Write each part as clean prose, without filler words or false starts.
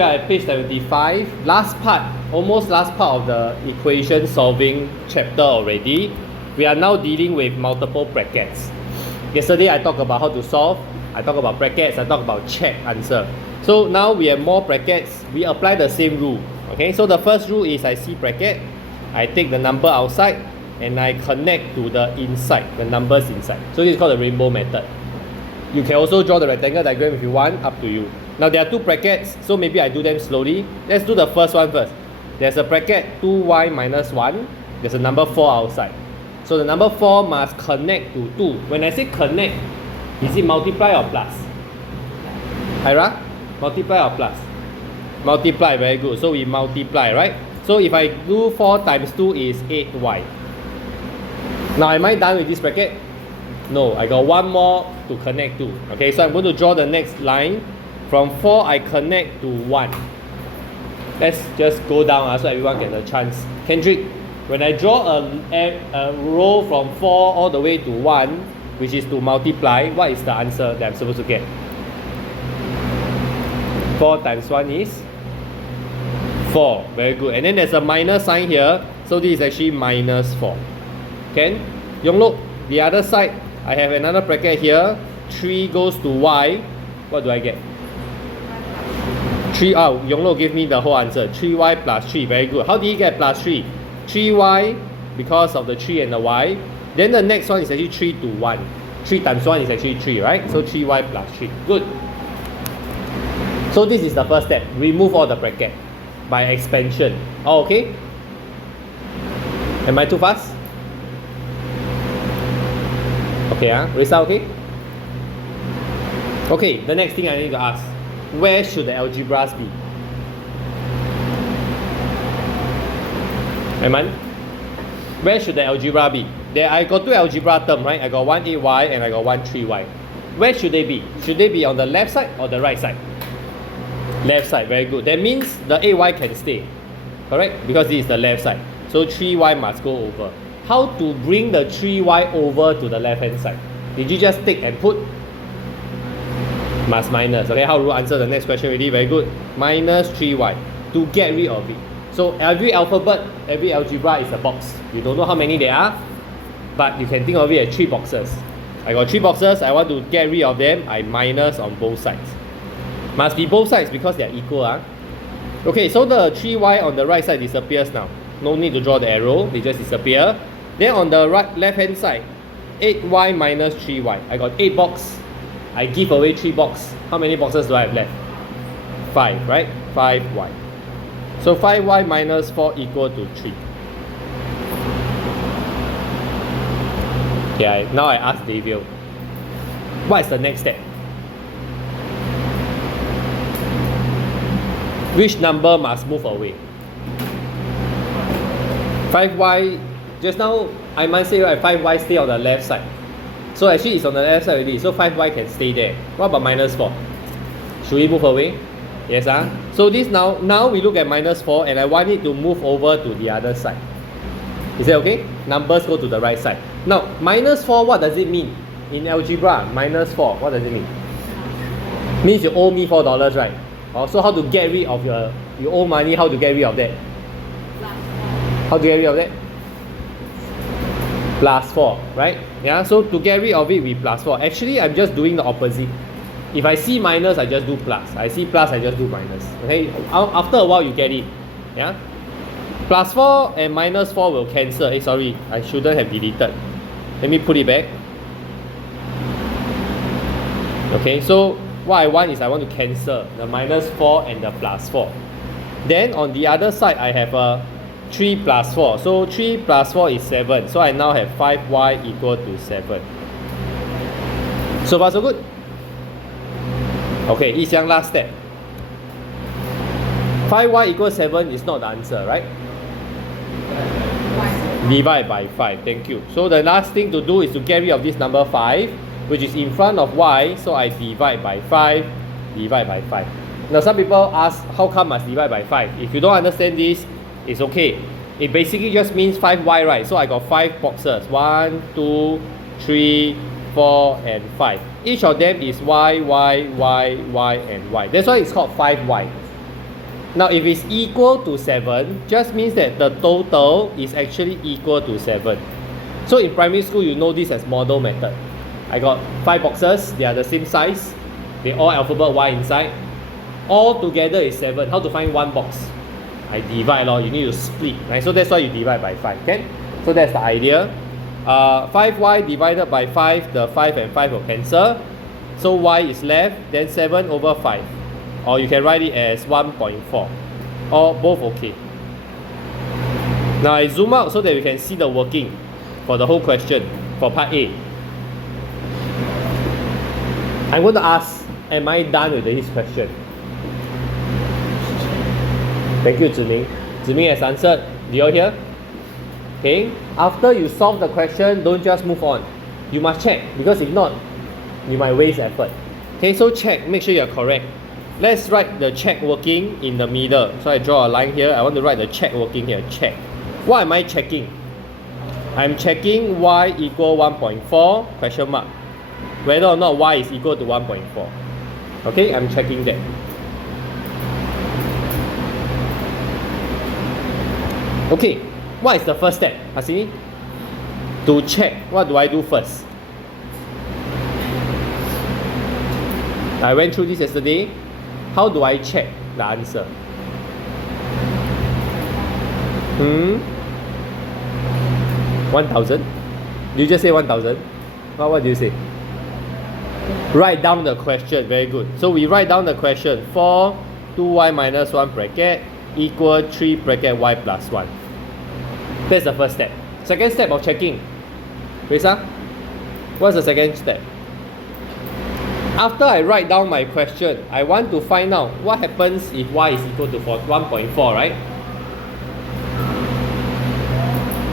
At page 75, last part, almost last part of the equation solving chapter already. We are now dealing with multiple brackets. Yesterday I talked about how to solve, I talked about brackets, I talked about check answer. So now we have more brackets, we apply the same rule. Okay, so the first rule is I see bracket, I take the number outside and I connect to the inside, the numbers inside. So this is called the rainbow method. You can also draw the rectangle diagram if you want, up to you. Now there are two brackets, so maybe I do them slowly. Let's do the first one first. There's a bracket 2y minus 1. There's a number 4 outside. So the number 4 must connect to 2. When I say connect, is it multiply or plus? Ira? Multiply or plus? Multiply, very good. So we multiply, right? So if I do 4 times 2 is 8y. Now am I done with this bracket? No, I got one more to connect to. Okay, so I'm going to draw the next line. From 4, I connect to 1. Let's just go down so everyone gets a chance. Kendrick, when I draw a row from 4 all the way to 1, which is to multiply, what is the answer that I'm supposed to get? 4 times 1 is 4. Very good. And then there's a minus sign here. So this is actually minus 4. Ken? Yongluk, the other side, I have another bracket here. 3 goes to y. What do I get? 3, Yongluk give me the whole answer. 3y plus 3, very good. How did he get plus 3? 3y, because of the 3 and the y. Then the next one is actually 3 to 1. 3 times 1 is actually 3, right? So 3y plus 3, good. So this is the first step. Remove all the bracket by expansion. Oh, okay? Am I too fast? Okay, Risa, okay? Okay, the next thing I need to ask. Where should the algebras be? Aiman? Where should the algebra be? There I got two algebra terms, right? I got one 8y and I got one 3y. Where should they be? Should they be on the left side or the right side? Left side, very good. That means the 8y can stay. Correct? Because this is the left side. So 3y must go over. How to bring the 3y over to the left hand side? Did you just take and put? Must minus. Okay, how to answer the next question already? Very good. Minus 3y to get rid of it. So every alphabet, every algebra is a box. You don't know how many there are, but you can think of it as 3 boxes. I got 3 boxes, I want to get rid of them, I minus on both sides. Must be both sides because they are equal. Okay, so the 3y on the right side disappears now. No need to draw the arrow, they just disappear. Then on the right left hand side, 8y minus 3y. I got 8 boxes. I give away 3 boxes. How many boxes do I have left? 5, right? 5y. So 5y minus 4 equal to 3. Okay, now I ask David, what is the next step? Which number must move away? 5y, just now I might say right, 5y stay on the left side. So actually it's on the left side already, so 5y can stay there. What about minus 4? Should we move away? Yes, So this now we look at minus 4 and I want it to move over to the other side. Is that okay? Numbers go to the right side. Now, minus 4, what does it mean? In algebra, minus 4, what does it mean? Means you owe me $4, right? So how to get rid of you owe money, how to get rid of that? How to get rid of that? Plus 4, right? Yeah, so to get rid of it, we plus 4. Actually, I'm just doing the opposite. If I see minus, I just do plus. I see plus, I just do minus. Okay, after a while, you get it. Yeah? Plus 4 and minus 4 will cancel. Sorry, I shouldn't have deleted. Let me put it back. Okay, so what I want is I want to cancel the minus 4 and the plus 4. Then on the other side, I have a 3 plus 4. So 3 plus 4 is 7. So I now have 5y equal to 7. So far so good? Okay, Yixiang, last step. 5y equals 7 is not the answer, right? Divide by 5. Thank you. So the last thing to do is to get rid of this number 5, which is in front of y. So I divide by 5, divide by 5. Now some people ask, how come must divide by 5? If you don't understand this, it's okay. It basically just means 5y, right? So I got 5 boxes. 1, 2, 3, 4, and 5. Each of them is y, y, y, y, and y. That's why it's called 5y. Now if it's equal to 7, just means that the total is actually equal to 7. So in primary school, you know this as model method. I got 5 boxes, they are the same size, they all alphabet Y inside. All together is 7. How to find one box? I divide, you need to split, right? So that's why you divide by 5, okay? So that's the idea. 5y divided by 5, the 5 and 5 will cancel. So y is left, then 7 over 5. Or you can write it as 1.4. Or both okay. Now I zoom out so that we can see the working for the whole question, for part A. I'm going to ask, am I done with this question? Thank you, Ziming. Ziming has answered. Do you all hear? Okay. After you solve the question, don't just move on. You must check, because if not, you might waste effort. Okay, so check, make sure you're correct. Let's write the check working in the middle. So I draw a line here. I want to write the check working here. Check. What am I checking? I'm checking y equal 1.4 question mark. Whether or not y is equal to 1.4. Okay, I'm checking that. Okay, what is the first step, Hasini? To check, what do I do first? I went through this yesterday. How do I check the answer? 1,000? You just say 1,000? What do you say? Write down the question. Very good. So we write down the question. 4, 2y minus 1 bracket equal 3 bracket y plus 1. That's the first step. Second step of checking. Reza, what's the second step? After I write down my question, I want to find out what happens if y is equal to 1.4, right?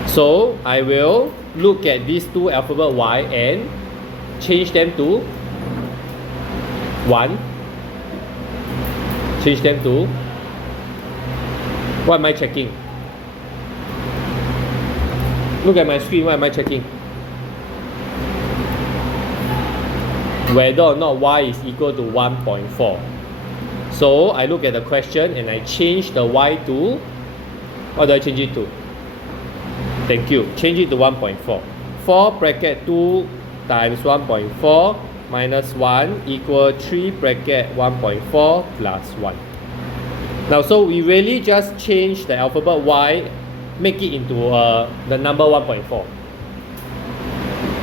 So I will look at these two alphabet y and change them to 1. Change them to, what am I checking? Look at my screen, what am I checking? Whether or not y is equal to 1.4. So I look at the question and I change the y to, what do I change it to? Thank you. Change it to 1.4. 4 bracket 2 times 1.4 minus 1 equal 3 bracket 1.4 plus 1. Now, so we really just change the alphabet y, make it into the number 1.4.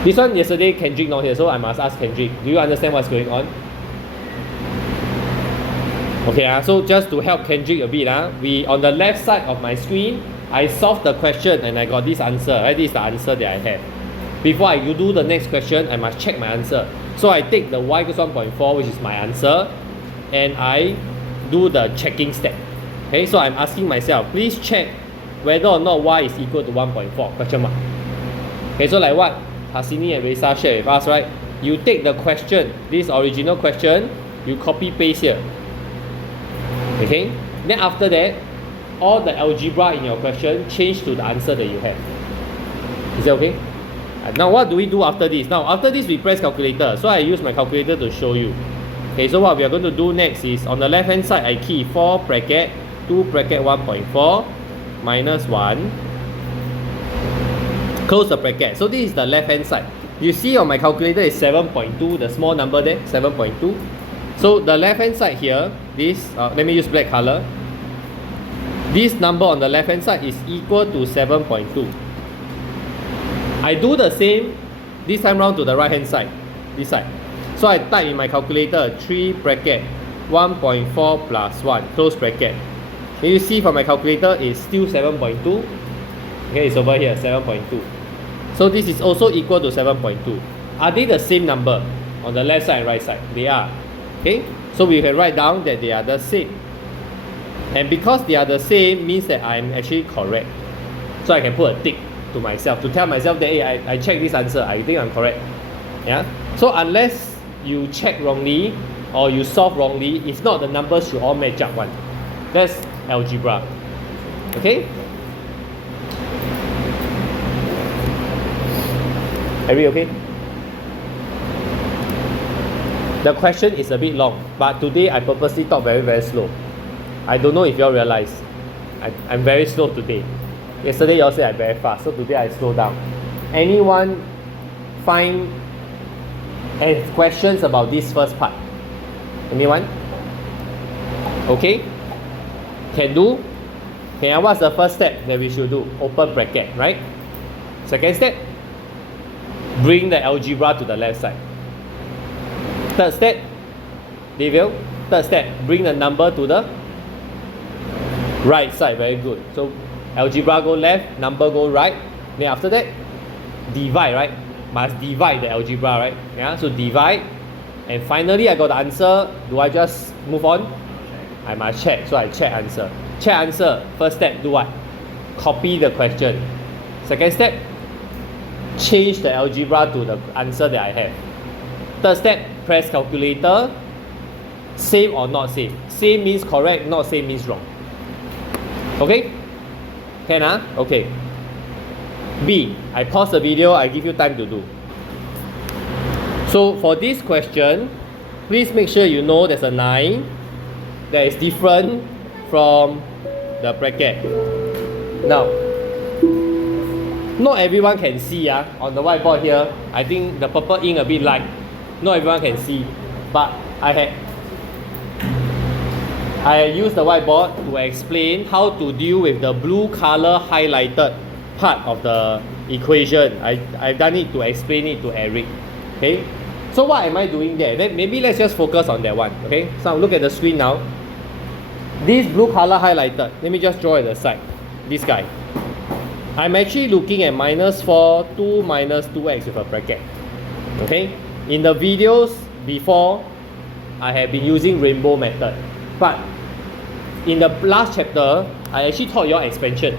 This one yesterday Kendrick not here, so I must ask Kendrick, do you understand what's going on? Okay, so just to help Kendrick a bit, we on the left side of my screen, I solved the question and I got this answer. Right? This is the answer that I have. Before I do the next question, I must check my answer. So I take the y equals 1.4, which is my answer, and I do the checking step. Okay, so I'm asking myself, please check whether or not y is equal to 1.4, question mark. Okay, so like what Hasini and Reza shared with us, right? You take the question, this original question, you copy paste here. Okay, then after that, all the algebra in your question change to the answer that you have. Is that okay? Now what do we do after this? Now after this we press calculator. So I use my calculator to show you. Okay, so what we are going to do next is on the left hand side I key 4 bracket 2 bracket 1.4 minus 1. Close the bracket. So this is the left hand side. You see on my calculator is 7.2, the small number there, 7.2. So the left hand side here, this, let me use black color. This number on the left hand side is equal to 7.2. I do the same this time round to the right hand side, this side. So I type in my calculator 3 bracket 1.4 plus 1, close bracket. Can you see from my calculator it's still 7.2. Okay, it's over here, 7.2. So this is also equal to 7.2. Are they the same number on the left side and right side? They are. Okay, so we can write down that they are the same. And because they are the same means that I'm actually correct. So I can put a tick to myself to tell myself that hey, I checked this answer, I think I'm correct. Yeah. So unless you check wrongly or you solve wrongly, if not, the numbers should all match up one. That's algebra. Okay. Are we okay? The question is a bit long, but today I purposely talk very, very slow. I don't know if you all realize. I'm very slow today. Yesterday you all said I'm very fast, so today I slow down. Anyone find any questions about this first part? Anyone? Okay? Can do? Okay, and what's the first step that we should do? Open bracket, right? Second step, bring the algebra to the left side. Third step, Deville. Third step, bring the number to the right side. Very good. So algebra go left, number go right. Then after that, divide, right? Must divide the algebra, right? Yeah. So divide, and finally I got the answer. Do I just move on? I must check. So I check answer. Check answer. First step, do what? Copy the question. Second step, change the algebra to the answer that I have. Third step, press calculator. Same or not same? Same means correct, not same means wrong. Okay? Can Okay. B, I pause the video, I give you time to do. So for this question, please make sure you know there's a 9 that is different from the bracket. Now, not everyone can see on the whiteboard here. I think the purple ink a bit light. Not everyone can see, but I used the whiteboard to explain how to deal with the blue color highlighted part of the equation. I've done it to explain it to Eric. Okay, so what am I doing there? Then maybe let's just focus on that one. Okay, so look at the screen now. This blue color highlighted, let me just draw at the side. This guy, I'm actually looking at -4, 2 minus 2x with a bracket. Okay, in the videos before, I have been using rainbow method, but in the last chapter, I actually taught you all expansion.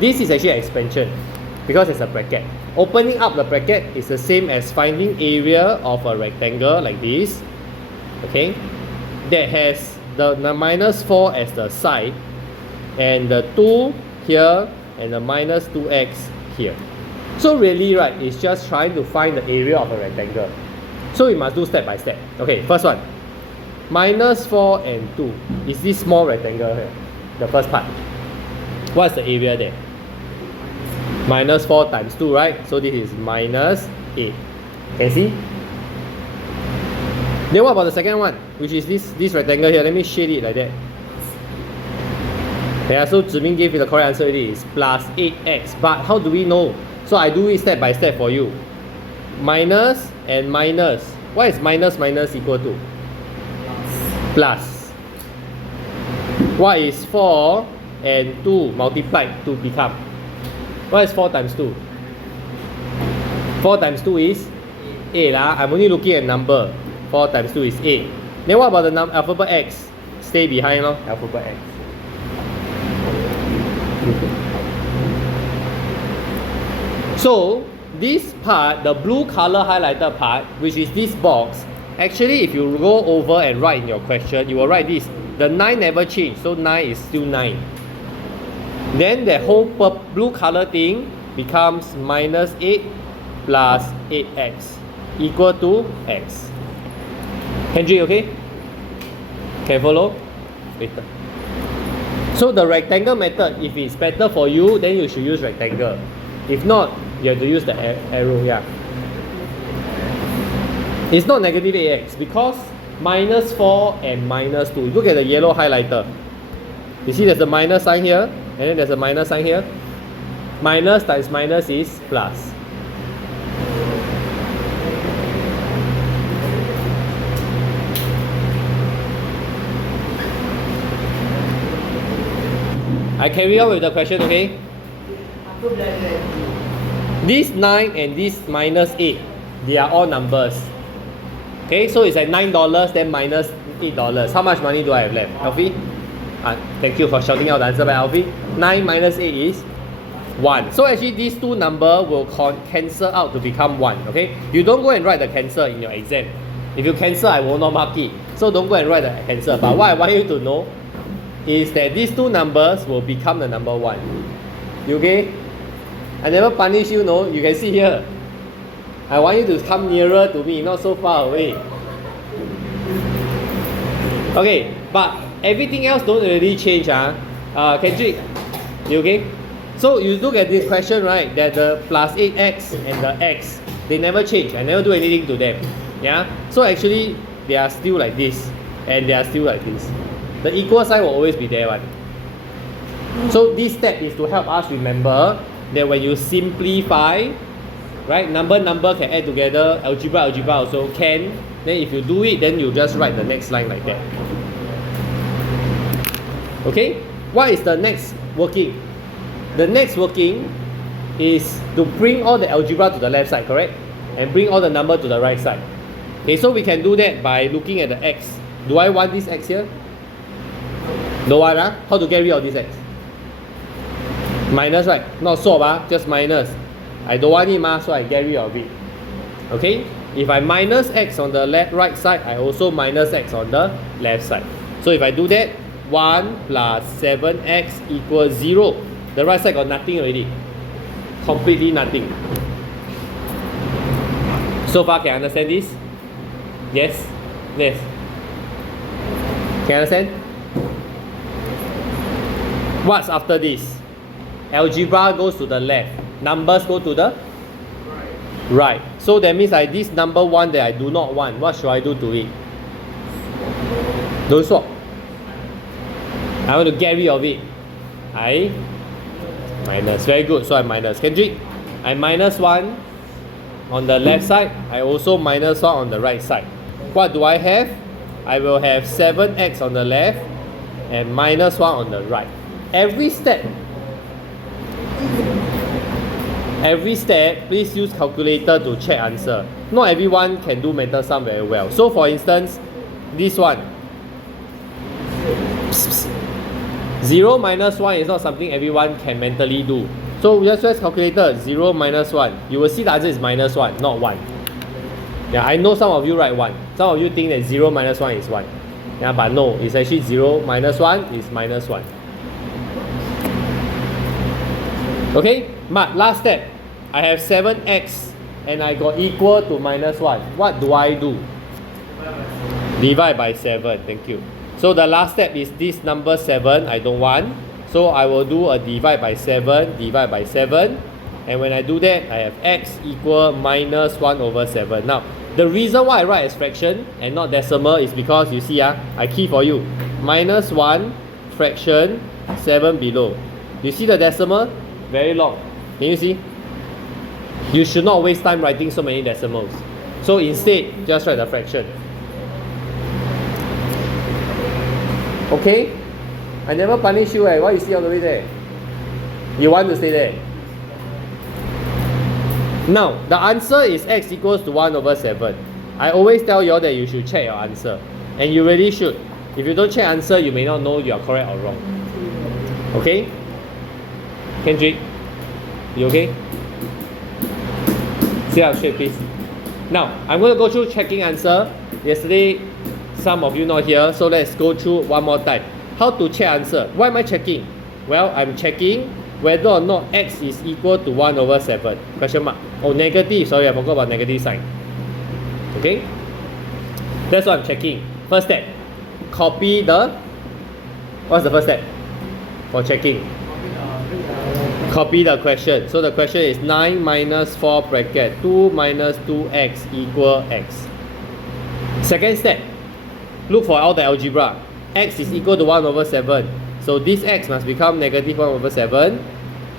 This is actually expansion because it's a bracket. Opening up the bracket is the same as finding area of a rectangle like this, okay, that has the -4 as the side and the 2 here and the -2x here. So really, right, it's just trying to find the area of a rectangle. So we must do step by step. Okay, first one, -4 and 2 is this small rectangle here, the first part. What's the area there? -4 times 2, right? So this is -8. Can see? Then what about the second one, which is this rectangle here? Let me shade it like that. Yeah, so Ziming gave you the correct answer. It is +8x. But how do we know? So I do it step by step for you. Minus and minus. What is minus equal to? Plus. What is 4 and 2 multiplied to become? What is 4 times 2? 4 times 2 is 8. I'm only looking at number. 4 times 2 is 8. Then what about the alphabet X? Stay behind, alphabet X. So this part, the blue color highlighted part, which is this box, actually if you go over and write in your question, you will write this. The 9 never changed, so 9 is still 9. Then the whole blue color thing becomes -8 plus 8x equal to x. Kendrick, okay? Can follow? Later. So the rectangle method, if it's better for you, then you should use rectangle. If not, you have to use the arrow, yeah. It's not -8x because -4 and -2. Look at the yellow highlighter. You see there's a minus sign here, and then there's a minus sign here. Minus times minus is plus. I carry on with the question, okay? This 9 and this -8, they are all numbers. Okay, so it's like $9, then -$8. How much money do I have left? Alfie? Thank you for shouting out the answer by Alfie. 9 minus 8 is 1. So actually these two numbers will cancel out to become 1. Okay? You don't go and write the cancel in your exam. If you cancel, I will not mark it. So don't go and write the cancel. But what I want you to know is that these two numbers will become the number 1. You okay? I never punish you, no? You can see here. I want you to come nearer to me, not so far away. Okay, but Everything else don't really change. Kendrick, you okay? So you look at this question, right? That the plus 8x and the x, they never change. I never do anything to them. Yeah. So actually, they are still like this, and they are still like this. The equal sign will always be there, one. So this step is to help us remember that when you simplify, right, number can add together, algebra also can. Then if you do it, then you just write the next line like that. Okay? What is the next working? The next working is to bring all the algebra to the left side, correct? And bring all the number to the right side. Okay, so we can do that by looking at the x. Do I want this x here? No one, How to get rid of this x? Minus, right? Not solve, just minus. I don't want it, so I get rid of it. Okay? If I minus x on the right side, I also minus x on the left side. So if I do that, 1 plus 7x equals 0. The right side got nothing already. Completely nothing. So far, can you understand this? Yes? Yes. Can you understand? What's after this? Algebra goes to the left. Numbers go to the right. So that means this number 1 that I do not want, what should I do to it? Don't swap. I want to get rid of it. I minus. Very good. So I minus. Kendrick, I minus 1 on the left side. I also minus 1 on the right side. What do I have? I will have 7x on the left and minus 1 on the right. Every step, please use calculator to check answer. Not everyone can do mental sum very well. So for instance, this one. 0 minus 1 is not something everyone can mentally do. So just press calculator, 0 minus 1. You will see the answer is minus 1, not 1. Yeah, I know some of you write 1. Some of you think that 0 minus 1 is 1. Yeah, but no, it's actually 0 minus 1 is minus 1. Okay, but last step, I have 7x and I got equal to minus 1. What do I do? Divide by 7, thank you. So the last step is this number 7, I don't want. So I will do a divide by 7, divide by 7. And when I do that, I have x equal minus 1 over 7. Now, the reason why I write as fraction and not decimal is because you see, I key for you. Minus 1, fraction, 7 below. You see the decimal? Very long. Can you see? You should not waste time writing so many decimals. So instead, just write the fraction. Okay? I never punish you. Why you stay all the way there? You want to stay there? Now, the answer is x equals to 1 over 7. I always tell you all that you should check your answer. And you really should. If you don't check answer, you may not know you are correct or wrong. Okay? Kendrick, you okay? Sit up straight, please. Now, I'm going to go through checking answer. Yesterday, some of you not here, so let's go through one more time. How to check answer? Why am I checking? Well, I'm checking whether or not x is equal to 1 over 7. Question mark. Oh, negative. Sorry, I forgot about negative sign. Okay? That's what I'm checking. First step. Copy the... What's the first step for checking? Copy the question. So the question is 9 minus 4 bracket 2 minus 2x equal x. Second step. Look for all the algebra. X is equal to 1 over 7. So this x must become negative 1 over 7.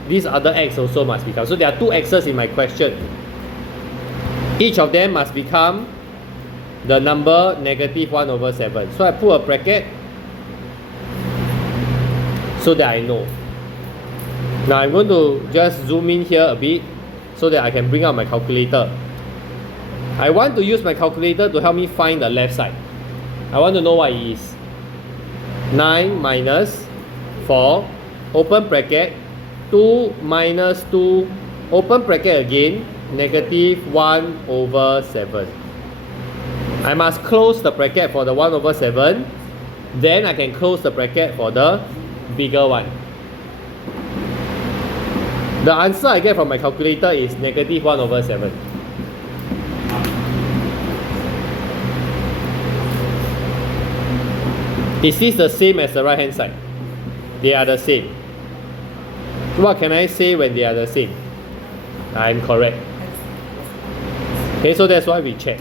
This other x also must become. So there are two x's in my question. Each of them must become the number negative 1 over 7. So I put a bracket so that I know. Now I'm going to just zoom in here a bit so that I can bring out my calculator. I want to use my calculator to help me find the left side. I want to know what it is. 9 minus 4, open bracket, 2 minus 2, open bracket again, negative 1 over 7. I must close the bracket for the 1 over 7. Then I can close the bracket for the bigger one. The answer I get from my calculator is negative 1 over 7. Is this the same as the right hand side? They are the same. What can I say when they are the same? I'm correct. Okay, so that's why we check.